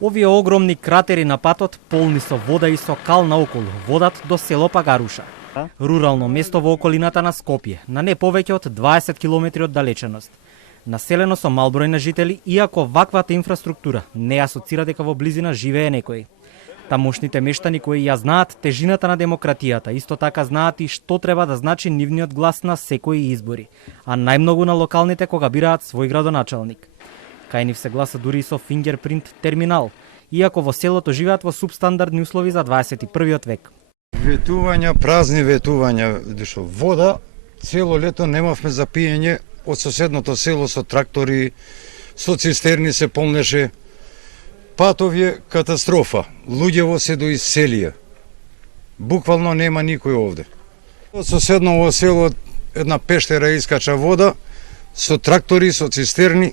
Овие огромни кратери на патот, полни со вода и со кал наоколу, водат до село Пагаруша. Рурално место во околината на Скопје, на не повеќе од 20 километри од далеченост. Населено со мал број на жители, иако ваквата инфраструктура не асоцира дека во близина живее некој. Тамошните мештани кои ја знаат тежината на демократијата, исто така знаат и што треба да значи нивниот глас на секои избори, а најмногу на локалните кога бираат свој градоначалник. Кај нив се гласа дури и со фингерпринт терминал, иако во селото живеат во субстандардни услови за 21 век. Ветувања, празни ветувања, дешо вода, цело лето немавме за пиење од соседното село со трактори, со цистерни се полнеше. Патови е катастрофа. Луѓево се до иселија. Буквално нема никој овде. Од соседново село една пештера искача вода со трактори, со цистерни,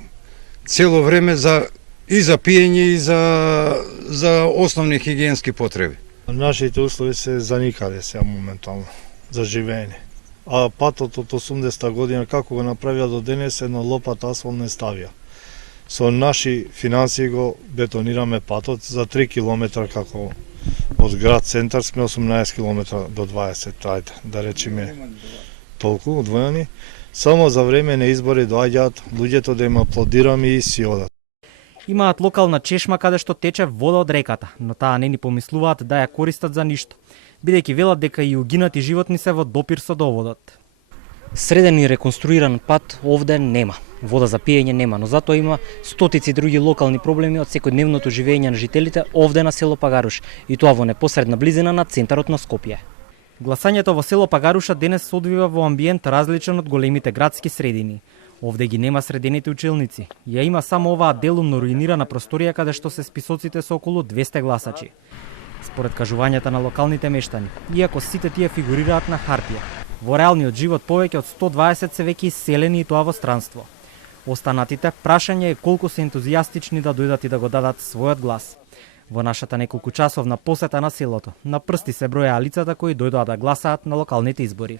цело време за пиење и за основни хигиенски потреби. Нашите услови се заникале сега моментално за живење. А патот од 80-та година како го направија до денес едно лопат асфалт не ставија. Со наши финансии го бетонираме патот за 3 километра, како од град центар сме 18 километра до 20, ајде, да речеме толку одвоени. Само за време на избори доаѓаат луѓето да им аплодираме и си одат. Имаат локална чешма каде што тече вода од реката, но таа не ни помислуваат да ја користат за ништо, бидејќи велат дека и угинати животни се во допир со доводот. Среден и реконструиран пат овде нема. Вода за пиење нема, но затоа има стотици други локални проблеми од секојдневното живење на жителите овде на село Пагаруш, и тоа во непосредна близина на центарот на Скопје. Гласањето во село Пагаруша денес се одвива во амбиент различен од големите градски средини. Овде ги нема средените училници. Ја има само оваа делумно руинирана просторија каде што се списоците со околу 200 гласачи. Според кажувањата на локалните мештани, иако сите тие фигурираат на хартија, во реалниот живот повеќе од 120 се веќе иселени и тоа во странство. Останатите прашање е колку се ентузијастични да дојдат и да го дадат својот глас. Во нашата неколку часовна посета на селото, на прсти се броја лицата кои дојдоа да гласаат на локалните избори.